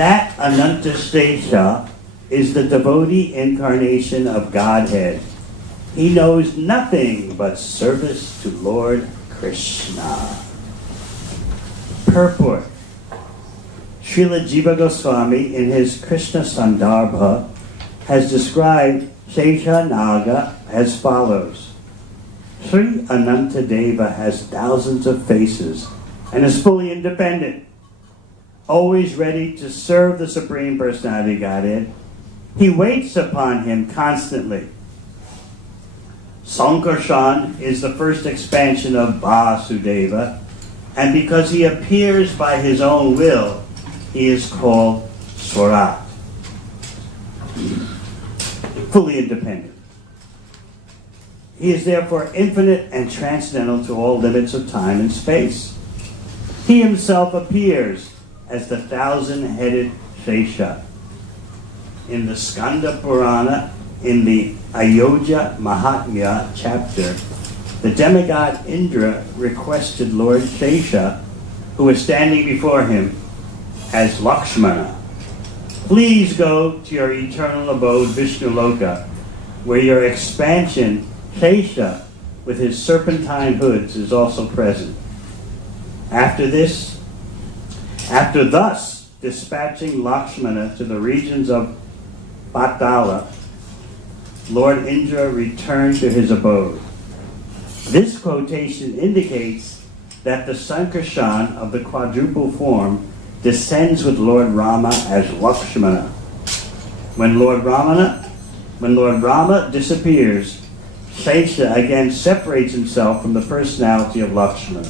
That Anantashesha is the devotee incarnation of Godhead. He knows nothing but service to Lord Krishna. Purport. Srila Jiva Goswami in his Krishna Sandarbha has described Shesha Naga as follows. Sri Anantadeva has thousands of faces and is fully independent, always ready to serve the Supreme Personality of Godhead. He waits upon him constantly. Sankarshan is the first expansion of Vasudeva, and because he appears by his own will, he is called Swarat, fully independent. He is therefore infinite and transcendental to all limits of time and space. He himself appears as the thousand-headed Shesha. In the Skanda Purana, in the Ayodhya Mahatmya chapter, the demigod Indra requested Lord Shesha, who was standing before him, as Lakshmana, please go to your eternal abode, Vishnu Loka, where your expansion, Shesha, with his serpentine hoods, is also present. After thus dispatching Lakshmana to the regions of Patala, Lord Indra returned to his abode. This quotation indicates that the Sankarshan of the quadruple form descends with Lord Rama as Lakshmana. When Lord Rama disappears, Shesha again separates himself from the personality of Lakshmana.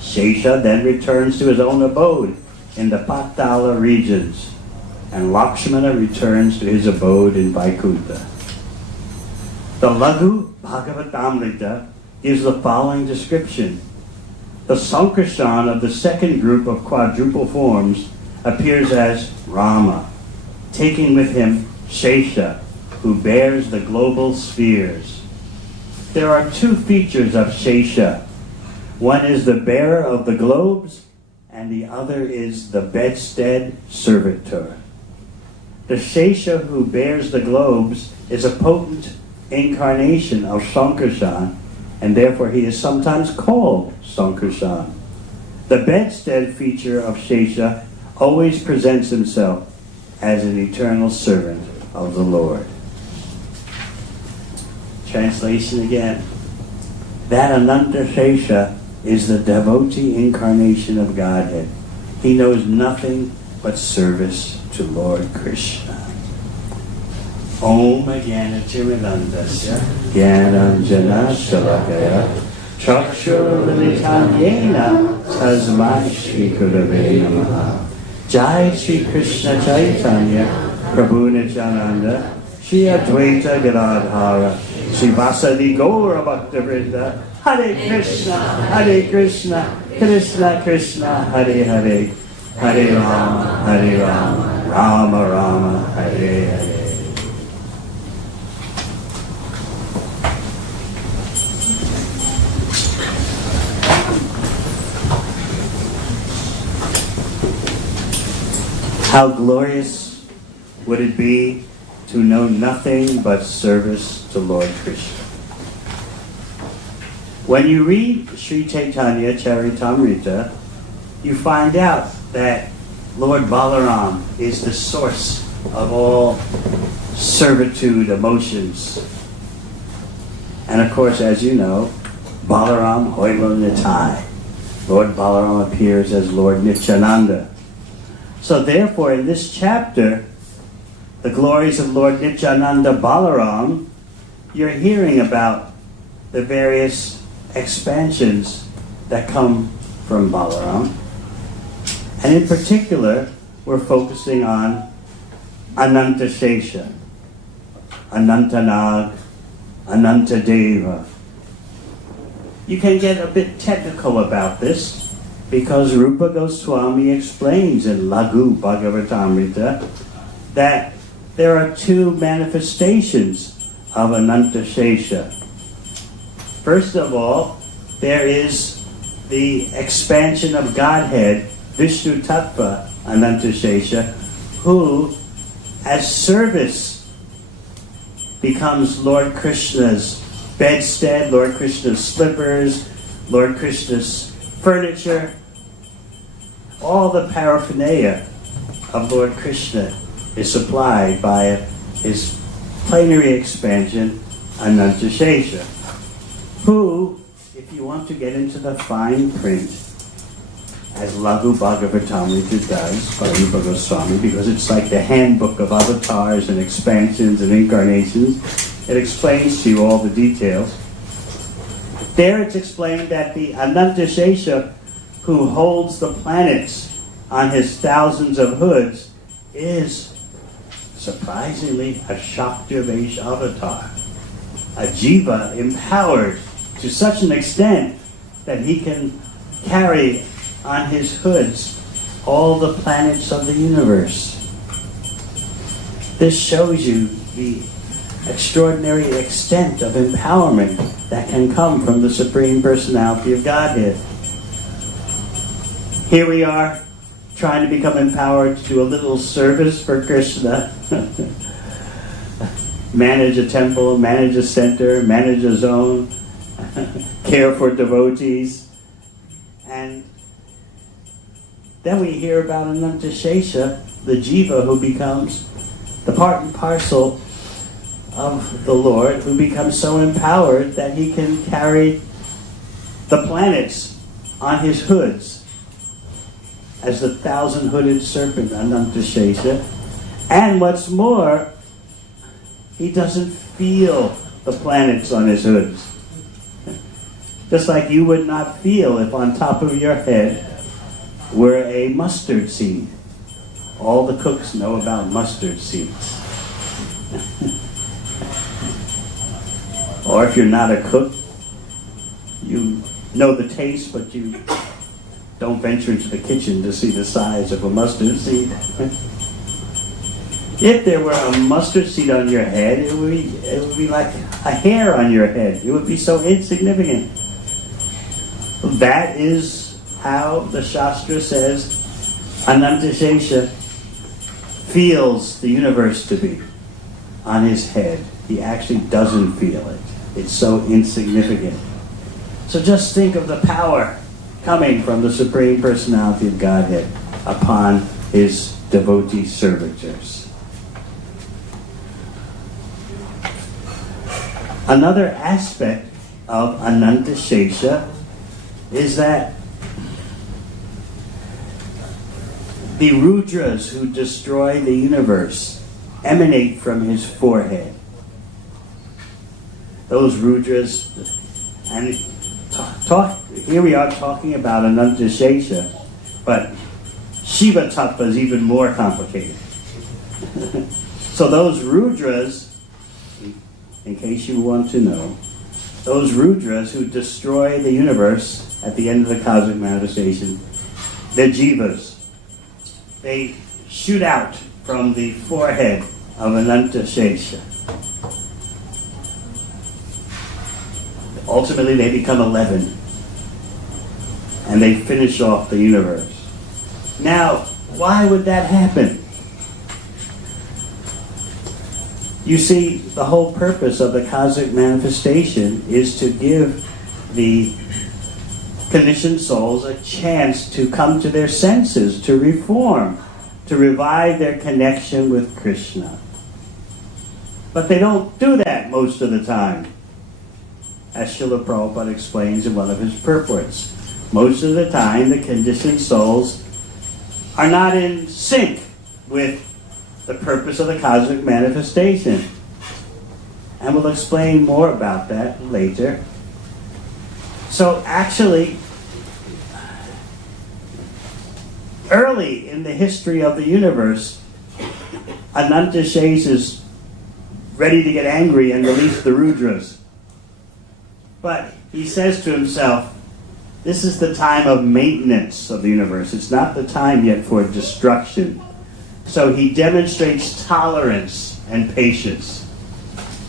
Shesha then returns to his own abode in the Patala regions, and Lakshmana returns to his abode in Vaikuntha. The Laghu Bhagavatamrita gives the following description. The Sankarshan of the second group of quadruple forms appears as Rama, taking with him Shesha, who bears the global spheres. There are two features of Shesha. One is the bearer of the globes, and the other is the bedstead servitor. The Shesha who bears the globes is a potent incarnation of Sankarshan, and therefore he is sometimes called Sankarshan. The bedstead feature of Shesha always presents himself as an eternal servant of the Lord. Translation again. That Ananta Shesha is the devotee incarnation of Godhead. He knows nothing but service to Lord Krishna. Om Jnanatirmilandasya Jnananjana Shalakaya Chakshurvalitanyena Tasmai Shri Gurave Namaha. Jai Shri Krishna Caitanya Prabhu Nityananda Shri Advaita Gadadhara Shri Vasadi Gaura Bhaktivinoda Hare Krishna, Krishna Krishna, Hare Hare, Hare Rama, Rama Rama, Hare Hare. How glorious would it be to know nothing but service to Lord Krishna. When you read Sri Caitanya CAritamrita, you find out that Lord Balaram is the source of all servitude emotions. And of course, as you know, Balaram Hoilo Nitai. Lord Balaram appears as Lord Nityananda. So therefore, in this chapter, the glories of Lord Nityananda Balaram, you're hearing about the various expansions that come from Balaram. And in particular, we're focusing on Anantashesha, Anantanag, Anantadeva. You can get a bit technical about this because Rupa Goswami explains in Laghu Bhagavatamrita that there are two manifestations of Anantashesha. First of all, there is the expansion of Godhead, Vishnu Tattva, Anantashesha, who, as service, becomes Lord Krishna's bedstead, Lord Krishna's slippers, Lord Krishna's furniture. All the paraphernalia of Lord Krishna is supplied by his plenary expansion, Anantashesha, who, if you want to get into the fine print, as Laghu Bhagavatamrita does, by Rupa Goswami, because it's like the handbook of avatars and expansions and incarnations. It explains to you all the details. There it's explained that the Anantashesha, who holds the planets on his thousands of hoods, is surprisingly a Shaktivesh avatar, a jiva empowered to such an extent that he can carry on his hoods all the planets of the universe. This shows you the extraordinary extent of empowerment that can come from the Supreme Personality of Godhead. Here we are, trying to become empowered to do a little service for Krishna. Manage a temple, manage a center, manage a zone, care for devotees. And then we hear about Anantashesha, the jiva who becomes the part and parcel of the Lord, who becomes so empowered that he can carry the planets on his hoods as the thousand-hooded serpent, Anantashesha. And what's more, he doesn't feel the planets on his hoods. Just like you would not feel if on top of your head were a mustard seed. All the cooks know about mustard seeds. Or if you're not a cook, you know the taste, but you don't venture into the kitchen to see the size of a mustard seed. If there were a mustard seed on your head, it would be like a hair on your head. It would be so insignificant. That is how the Shastra says Anantashesha feels the universe to be on his head. He actually doesn't feel it. It's so insignificant. So just think of the power coming from the Supreme Personality of Godhead upon his devotee servitors. Another aspect of Anantashesha is that the Rudras who destroy the universe emanate from his forehead. Those Rudras, and here we are talking about Anantashesha, but Shiva Tattva is even more complicated. So those Rudras, in case you want to know, those Rudras who destroy the universe at the end of the cosmic manifestation, they're jivas. They shoot out from the forehead of Anantashesha. Ultimately, they become 11, and they finish off the universe. Now, why would that happen? You see, the whole purpose of the cosmic manifestation is to give the conditioned souls a chance to come to their senses, to reform, to revive their connection with Krishna. But they don't do that most of the time, as Srila Prabhupada explains in one of his purports. Most of the time, the conditioned souls are not in sync with the purpose of the cosmic manifestation. And we'll explain more about that later. So actually, early in the history of the universe, Anantashesha is ready to get angry and release the Rudras. But he says to himself, this is the time of maintenance of the universe. It's not the time yet for destruction. So he demonstrates tolerance and patience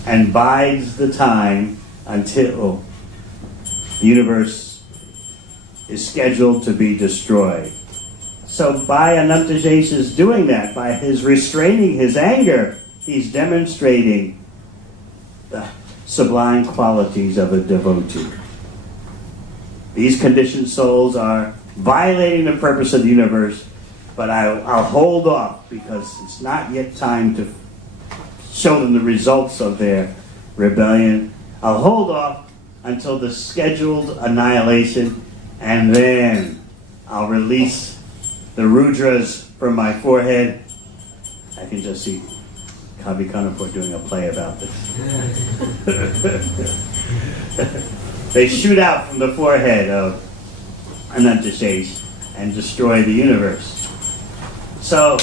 and bides the time until the universe is scheduled to be destroyed. So by Anantasesha's doing that, by his restraining his anger, he's demonstrating the sublime qualities of a devotee. These conditioned souls are violating the purpose of the universe, but I'll hold off because it's not yet time to show them the results of their rebellion. I'll hold off until the scheduled annihilation, and then I'll release the rudras from my forehead. I can just see Kavi Kanapur doing a play about this. They shoot out from the forehead of Anantasesha and destroy the universe. So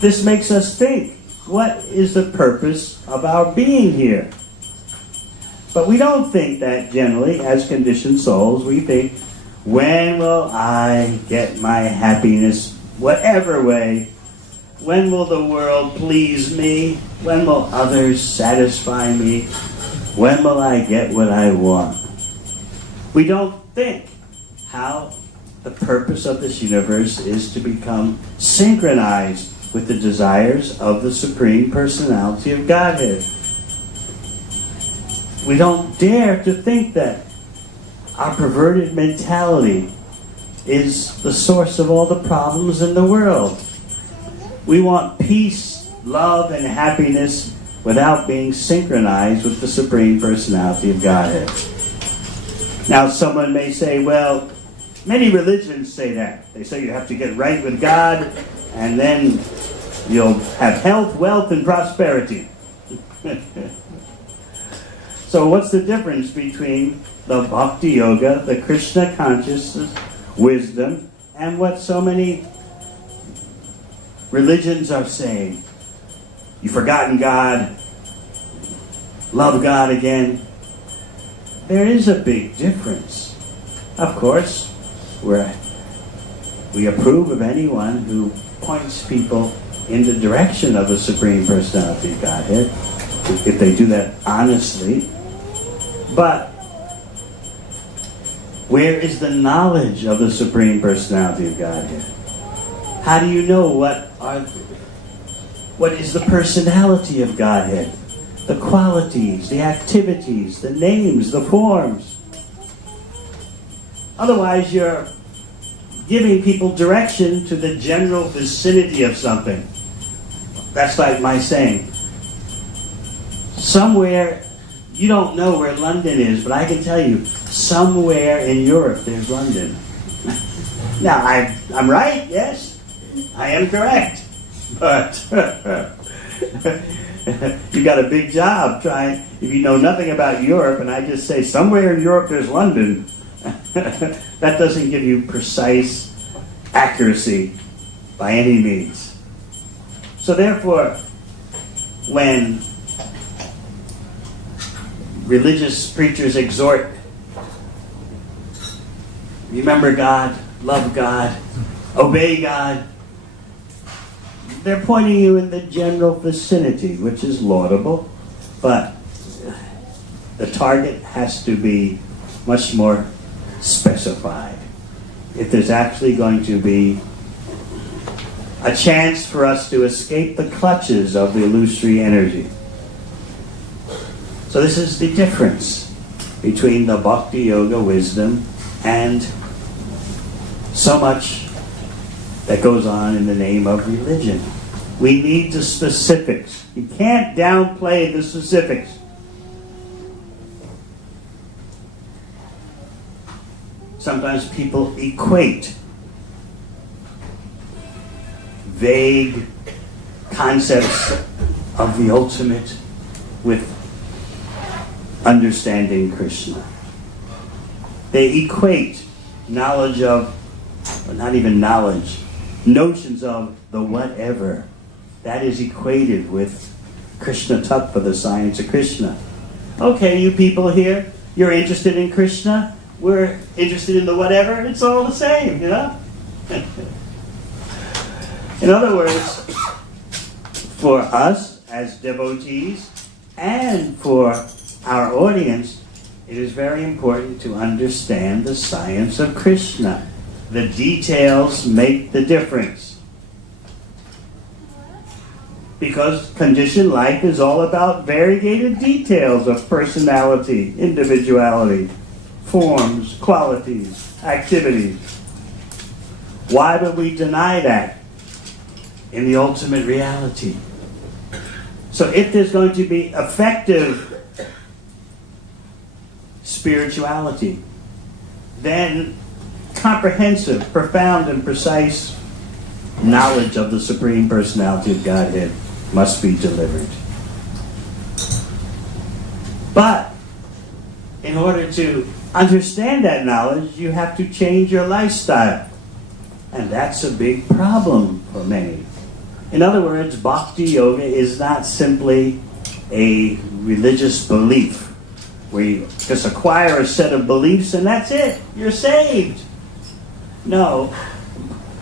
this makes us think, what is the purpose of our being here? But we don't think that generally as conditioned souls. We think, when will I get my happiness, whatever way? When will the world please me? When will others satisfy me? When will I get what I want? We don't think how the purpose of this universe is to become synchronized with the desires of the Supreme Personality of Godhead. We don't dare to think that our perverted mentality is the source of all the problems in the world. We want peace, love, and happiness without being synchronized with the Supreme Personality of Godhead. Now, someone may say, well, many religions say that. They say you have to get right with God, and then you'll have health, wealth, and prosperity. So what's the difference between the Bhakti Yoga, the Krishna consciousness, wisdom, and what so many religions are saying? You've forgotten God, love God again. There is a big difference. Of course, we approve of anyone who points people in the direction of the Supreme Personality of Godhead, if they do that honestly. But where is the knowledge of the Supreme Personality of Godhead? How do you know what is the personality of Godhead? The qualities, the activities, the names, the forms. Otherwise, you're giving people direction to the general vicinity of something. That's like my saying. Somewhere, you don't know where London is, but I can tell you, somewhere in Europe there's London. Now, I'm right, yes, I am correct. But you got a big job trying, if you know nothing about Europe, and I just say somewhere in Europe there's London, that doesn't give you precise accuracy by any means. So therefore, when religious preachers exhort, remember God, love God, obey God, they're pointing you in the general vicinity, which is laudable, but the target has to be much more specified. If there's actually going to be a chance for us to escape the clutches of the illusory energy. So this is the difference between the Bhakti Yoga wisdom and so much that goes on in the name of religion. We need the specifics. You can't downplay the specifics. Sometimes people equate vague concepts of the ultimate with understanding Krishna. They equate knowledge of, or not even knowledge, notions of the whatever. That is equated with Krishna Tattva, the science of Krishna. Okay, you people here, you're interested in Krishna, we're interested in the whatever, it's all the same, you know? In other words, for us as devotees and for our audience, it is very important to understand the science of Krishna. the details make the difference. Because conditioned life is all about variegated details of personality, individuality, forms, qualities, activities. Why would we deny that in the ultimate reality? So if there's going to be effective spirituality, then comprehensive, profound, and precise knowledge of the Supreme Personality of Godhead must be delivered. But in order to understand that knowledge, you have to change your lifestyle. And that's a big problem for many. In other words, Bhakti Yoga is not simply a religious belief where you just acquire a set of beliefs and that's it. You're saved. No.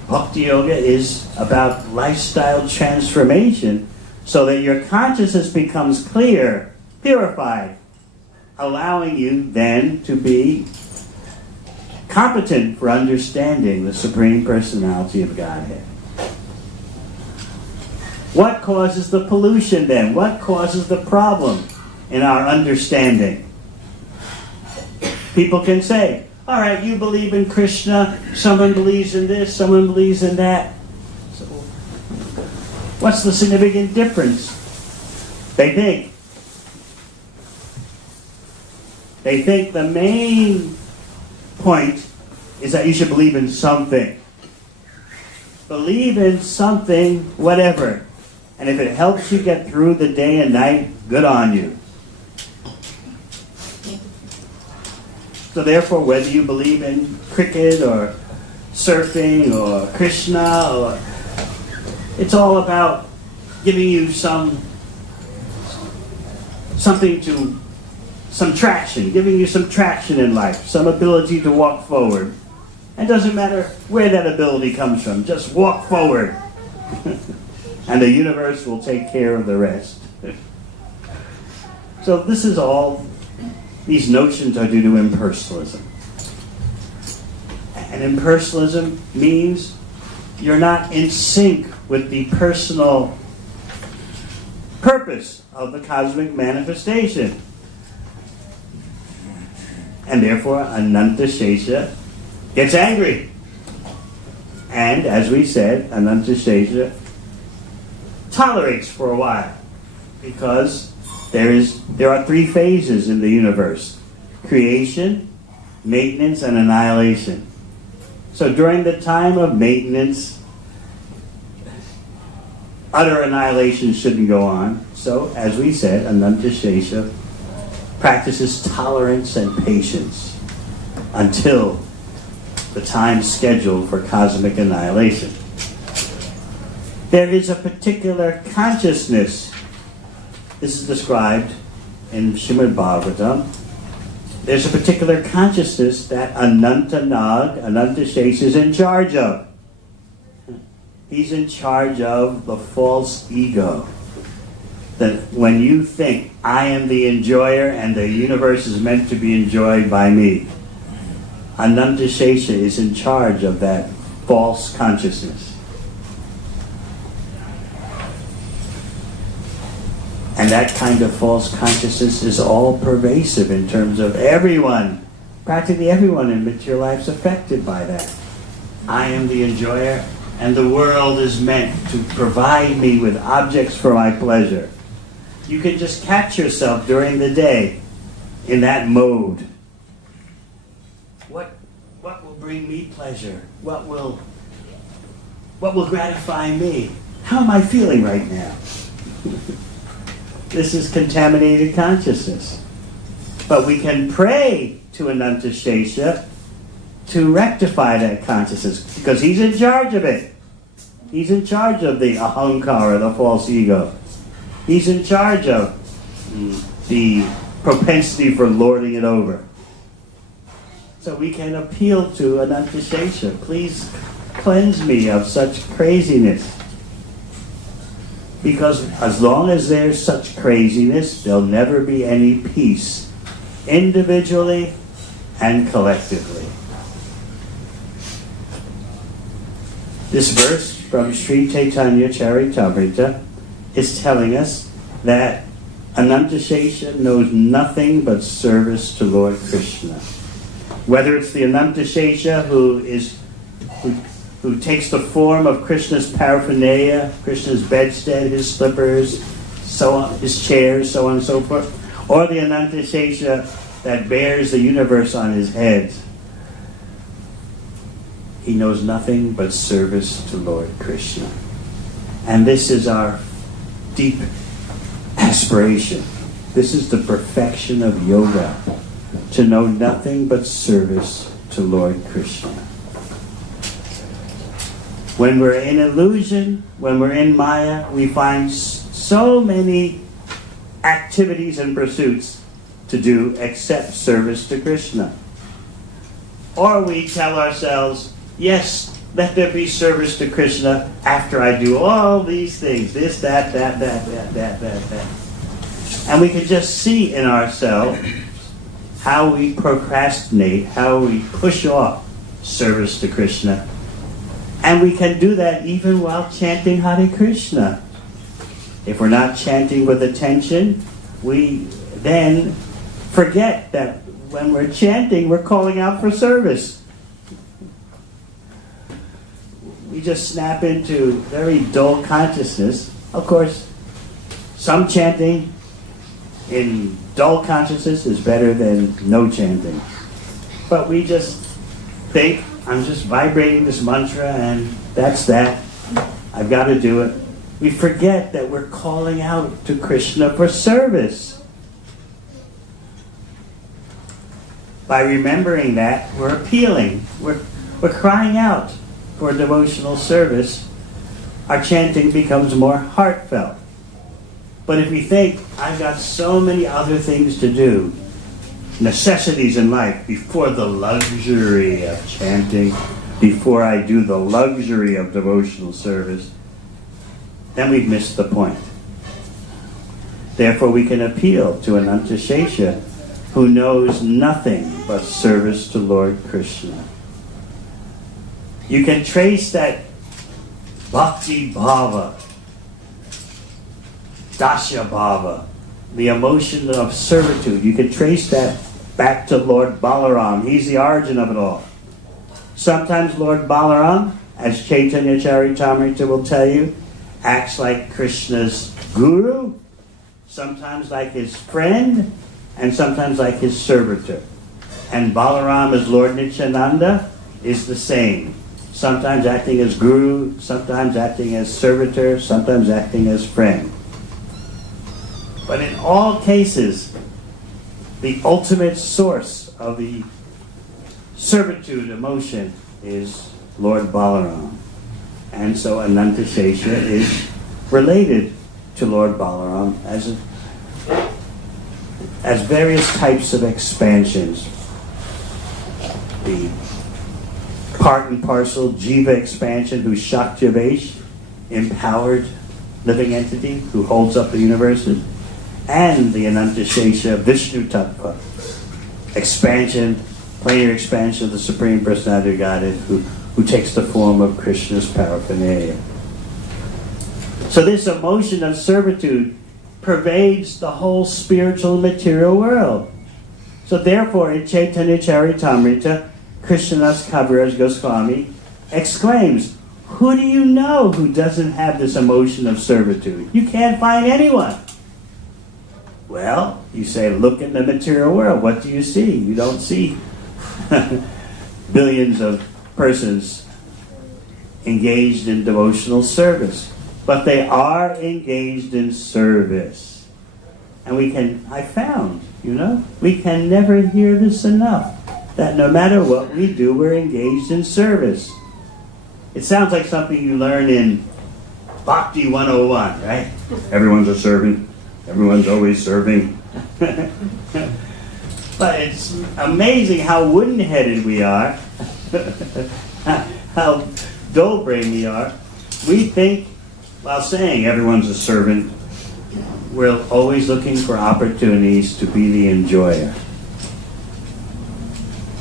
Bhakti Yoga is about lifestyle transformation so that your consciousness becomes clear, purified, allowing you then to be competent for understanding the Supreme Personality of Godhead. What causes the pollution then? What causes the problem in our understanding? People can say, all right, you believe in Krishna, someone believes in this, someone believes in that. So, what's the significant difference? They think the main point is that you should believe in something. Believe in something, whatever. And if it helps you get through the day and night, good on you. So therefore, whether you believe in cricket or surfing or Krishna, it's all about giving you some traction, giving you some traction in life, some ability to walk forward. It doesn't matter where that ability comes from, just walk forward. And the universe will take care of the rest. So this is all, these notions are due to impersonalism. And impersonalism means you're not in sync with the personal purpose of the cosmic manifestation. And therefore, Ananta Shesha gets angry. And as we said, Ananta Shesha tolerates for a while, because there are three phases in the universe: creation, maintenance, and annihilation. So during the time of maintenance, utter annihilation shouldn't go on. So, as we said, Ananta Shesha practices tolerance and patience until the time scheduled for cosmic annihilation. There is a particular consciousness. This is described in Srimad Bhagavatam. There's a particular consciousness that Ananta Shesha is in charge of. He's in charge of the false ego. That when you think, I am the enjoyer and the universe is meant to be enjoyed by me, Ananta Shesha is in charge of that false consciousness. And that kind of false consciousness is all pervasive in terms of everyone. Practically everyone in material life is affected by that. I am the enjoyer, and the world is meant to provide me with objects for my pleasure. You can just catch yourself during the day in that mode. What will bring me pleasure? What will gratify me? How am I feeling right now? This is contaminated consciousness. But we can pray to Ananta Shesha to rectify that consciousness, because he's in charge of it. He's in charge of the ahankara, the false ego. He's in charge of the propensity for lording it over. So we can appeal to Ananta Shesha, please cleanse me of such craziness. Because as long as there's such craziness, there'll never be any peace, individually and collectively. This verse from Sri Caitanya CAritamrita is telling us that Anantashesha knows nothing but service to Lord Krishna. Whether it's the Anantashesha who takes the form of Krishna's paraphernalia, Krishna's bedstead, his slippers, so on, his chairs, so on and so forth, or the Anantashesha that bears the universe on his head. He knows nothing but service to Lord Krishna. And this is our deep aspiration. This is the perfection of yoga, to know nothing but service to Lord Krishna. When we're in illusion, when we're in Maya, we find so many activities and pursuits to do except service to Krishna. Or we tell ourselves, yes, let there be service to Krishna after I do all these things, this, that. And we can just see in ourselves how we procrastinate, how we push off service to Krishna. And we can do that even while chanting Hare Krishna. If we're not chanting with attention, we then forget that when we're chanting, we're calling out for service. We just snap into very dull consciousness. Of course, some chanting in dull consciousness is better than no chanting. But we just think, I'm just vibrating this mantra and that's that. I've got to do it. We forget that we're calling out to Krishna for service. By remembering that, we're appealing. We're crying out for devotional service. Our chanting becomes more heartfelt. But if we think, I've got so many other things to do, necessities in life, before the luxury of chanting, before I do the luxury of devotional service, then we've missed the point. Therefore, we can appeal to Anantashesha, who knows nothing but service to Lord Krishna. You can trace that Bhakti Bhava, Dasya Bhava, the emotion of servitude. You can trace that back to Lord Balaram. He's the origin of it all. Sometimes Lord Balaram, as Caitanya CAritamrita will tell you, acts like Krishna's guru, sometimes like his friend, and sometimes like his servitor. And Balaram as Lord Nityananda is the same. Sometimes acting as guru, sometimes acting as servitor, sometimes acting as friend. But in all cases, the ultimate source of the servitude emotion is Lord Balaram. And so Anantashesha is related to Lord Balaram as various types of expansions. The part and parcel Jiva expansion, who's Shaktivesh, empowered living entity who holds up the universe, and the Anantashesha Vishnu Tattva expansion, planar expansion of the Supreme Personality of Godhead, who takes the form of Krishna's paraphernalia. So this emotion of servitude pervades the whole spiritual material world. So therefore, in Caitanya CAritamrita, Krishnadas Kaviraj Goswami exclaims, who do you know who doesn't have this emotion of servitude? You can't find anyone. Well, you say, look in the material world. What do you see? You don't see billions of persons engaged in devotional service. But they are engaged in service. And I found, we can never hear this enough, that no matter what we do, we're engaged in service. It sounds like something you learn in Bhakti 101, right? Everyone's a servant. Everyone's always serving. But it's amazing how wooden-headed we are, how dull-brained we are. We think, while saying everyone's a servant, we're always looking for opportunities to be the enjoyer,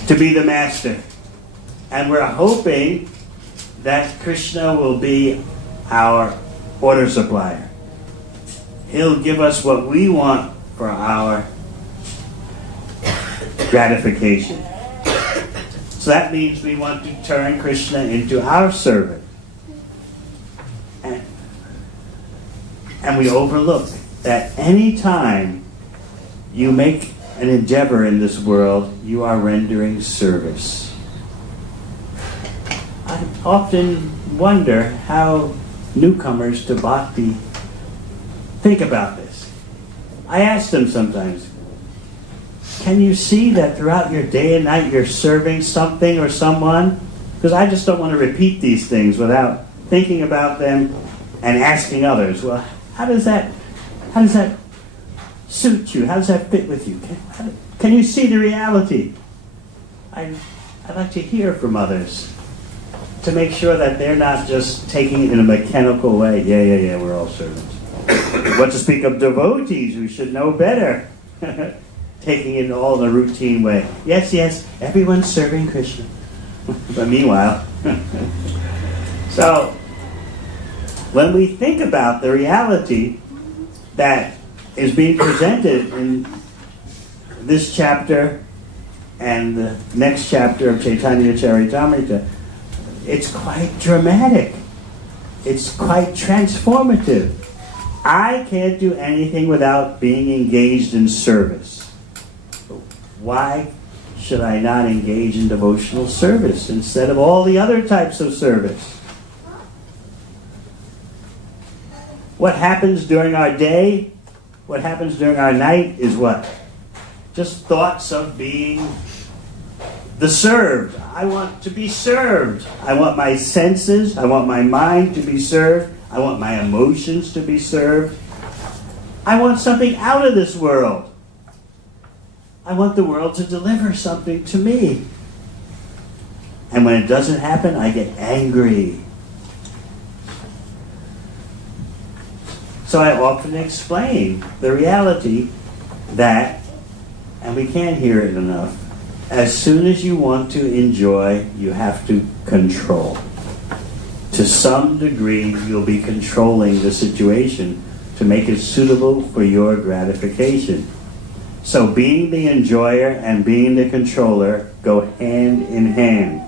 to be the master. And we're hoping that Krishna will be our order supplier. He'll give us what we want for our gratification. So that means we want to turn Krishna into our servant. And we overlook that any time you make an endeavor in this world, you are rendering service. I often wonder how newcomers to Bhakti think about this. I ask them sometimes, can you see that throughout your day and night you're serving something or someone? Because I just don't want to repeat these things without thinking about them and asking others, well, how does that suit you? How does that fit with you? Can you see the reality? I'd like to hear from others to make sure that they're not just taking it in a mechanical way. Yeah, we're all servants. What to speak of devotees who should know better, taking it all in a routine way. Yes, everyone's serving Krishna. But meanwhile, so when we think about the reality that is being presented in this chapter and the next chapter of Caitanya CAritamrita, it's quite dramatic. It's quite transformative. I can't do anything without being engaged in service. Why should I not engage in devotional service instead of all the other types of service? What happens during our day, what happens during our night is what? Just thoughts of being the served. I want to be served. I want my senses, I want my mind to be served. I want my emotions to be served. I want something out of this world. I want the world to deliver something to me. And when it doesn't happen, I get angry. So I often explain the reality that, and we can't hear it enough, as soon as you want to enjoy, you have to control. To some degree, you'll be controlling the situation to make it suitable for your gratification. So being the enjoyer and being the controller go hand in hand.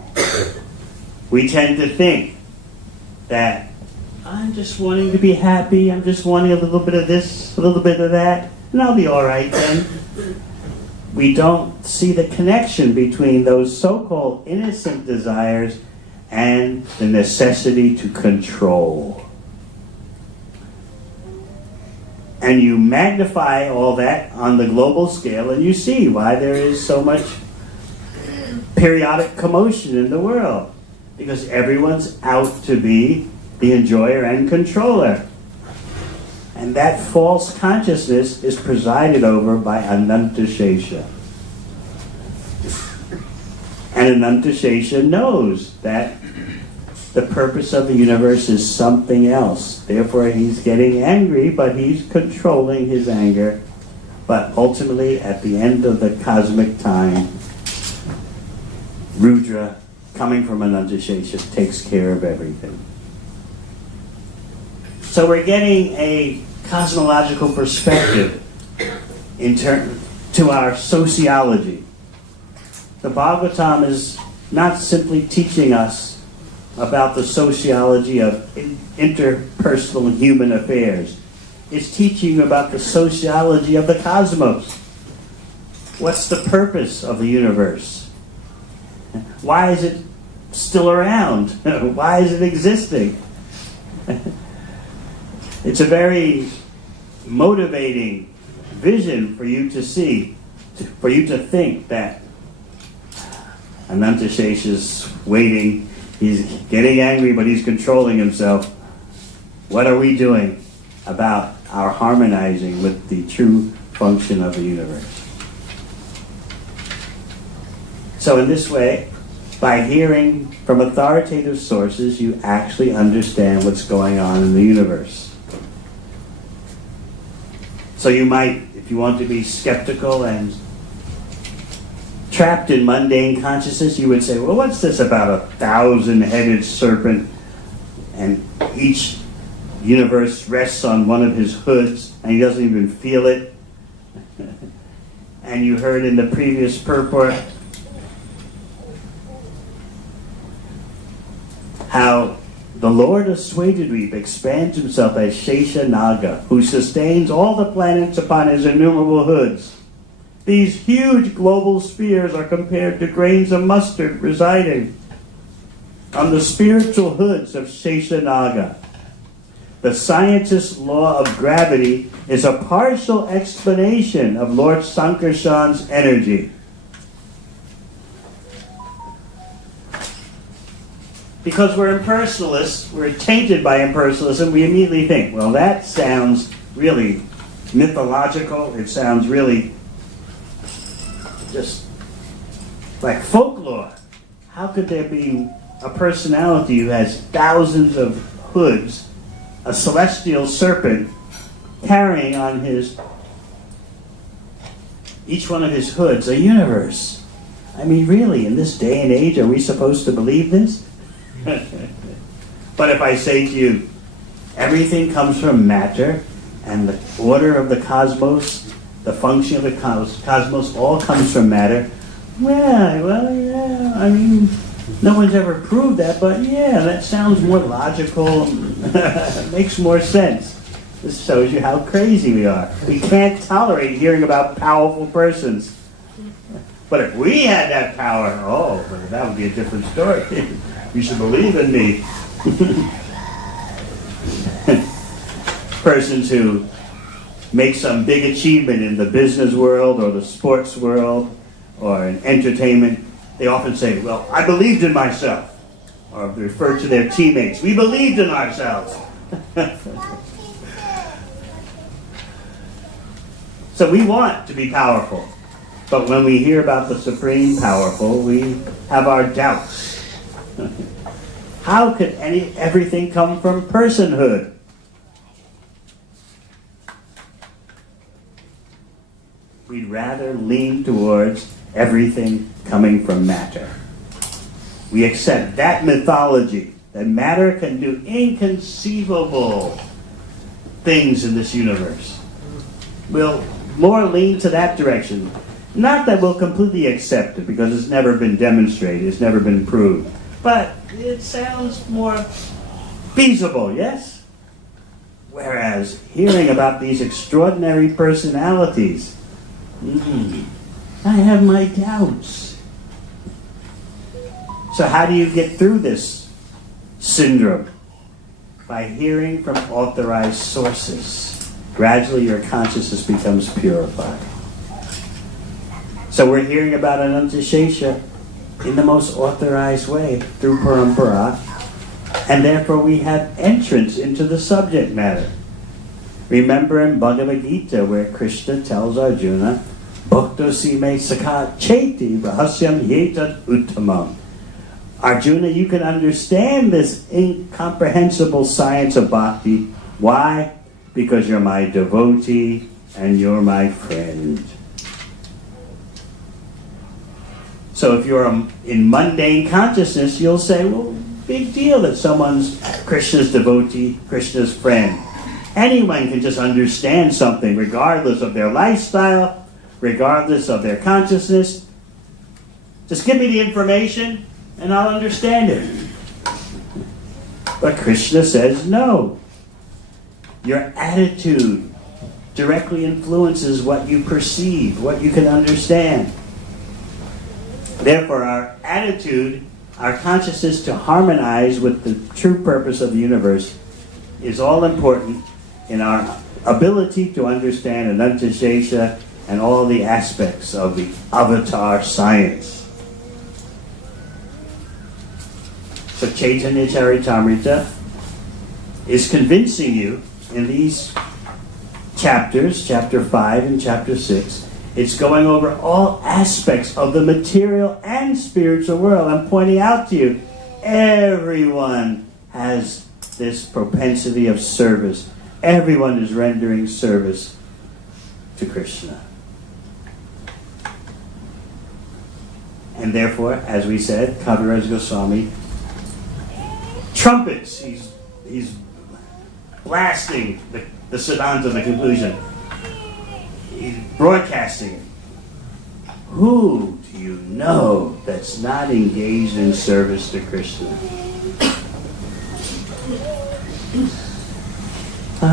We tend to think that I'm just wanting to be happy, I'm just wanting a little bit of this, a little bit of that, and I'll be all right then. We don't see the connection between those so-called innocent desires and the necessity to control. And you magnify all that on the global scale, and you see why there is so much periodic commotion in the world. Because everyone's out to be the enjoyer and controller. And that false consciousness is presided over by Anantashesha. And Anantashesha knows that the purpose of the universe is something else. Therefore, he's getting angry, but he's controlling his anger. But ultimately, at the end of the cosmic time, Rudra, coming from Anantashesha, takes care of everything. So we're getting a cosmological perspective to our sociology. The Bhagavatam is not simply teaching us about the sociology of interpersonal human affairs. It's teaching you about the sociology of the cosmos. What's the purpose of the universe? Why is it still around? Why is it existing? It's a very motivating vision for you to see, for you to think that Anantashesha's waiting, he's getting angry, but he's controlling himself. What are we doing about our harmonizing with the true function of the universe? So in this way, by hearing from authoritative sources, you actually understand what's going on in the universe. So you might, if you want to be skeptical and trapped in mundane consciousness, you would say, well, what's this about 1,000-headed serpent? And each universe rests on one of his hoods, and he doesn't even feel it. And you heard in the previous purport how the Lord of Swadhyadweep expands himself as Shesha Naga, who sustains all the planets upon his innumerable hoods. These huge global spheres are compared to grains of mustard residing on the spiritual hoods of Shesha Naga. The scientist's law of gravity is a partial explanation of Lord Sankarshan's energy. Because we're impersonalists, we're tainted by impersonalism, we immediately think, well, that sounds really mythological, it sounds really just like folklore. How could there be a personality who has thousands of hoods, a celestial serpent, carrying on each one of his hoods a universe? I mean, really, in this day and age, are we supposed to believe this? But if I say to you, everything comes from matter, and the order of the cosmos, the function of the cosmos, all comes from matter, yeah, I mean, no one's ever proved that, but yeah, that sounds more logical, makes more sense. This shows you how crazy we are. We can't tolerate hearing about powerful persons. But if we had that power, oh, that would be a different story. You should believe in me. Persons who make some big achievement in the business world or the sports world or in entertainment, they often say, well, I believed in myself. Or they refer to their teammates, we believed in ourselves. So we want to be powerful. But when we hear about the Supreme Powerful, we have our doubts. How could everything come from personhood? We'd rather lean towards everything coming from matter. We accept that mythology, that matter can do inconceivable things in this universe. We'll more lean to that direction. Not that we'll completely accept it, because it's never been demonstrated, it's never been proved. But it sounds more feasible, yes? Whereas hearing about these extraordinary personalities, I have my doubts. So how do you get through this syndrome? By hearing from authorized sources. Gradually your consciousness becomes purified. So we're hearing about Anantashesha in the most authorized way, through parampara, and therefore we have entrance into the subject matter. Remember in Bhagavad Gita where Krishna tells Arjuna, Bhaktosi me sakha cheti rahasyam yetat uttamam. Arjuna, you can understand this incomprehensible science of bhakti. Why? Because you're my devotee and you're my friend. So if you're in mundane consciousness, you'll say, well, big deal that someone's Krishna's devotee, Krishna's friend. Anyone can just understand something regardless of their lifestyle, regardless of their consciousness. Just give me the information and I'll understand it. But Krishna says no. Your attitude directly influences what you perceive, what you can understand. Therefore, our attitude, our consciousness to harmonize with the true purpose of the universe is all important in our ability to understand Anantashesha and all the aspects of the avatar science. So Caitanya CAritamrita is convincing you in these chapters, chapter 5 and chapter 6, it's going over all aspects of the material and spiritual world. I'm pointing out to you, everyone has this propensity of service. Everyone is rendering service to Krishna. And therefore, as we said, Kaviraj Goswami trumpets. He's blasting the Siddhanta, the conclusion. He's broadcasting. Who do you know that's not engaged in service to Krishna?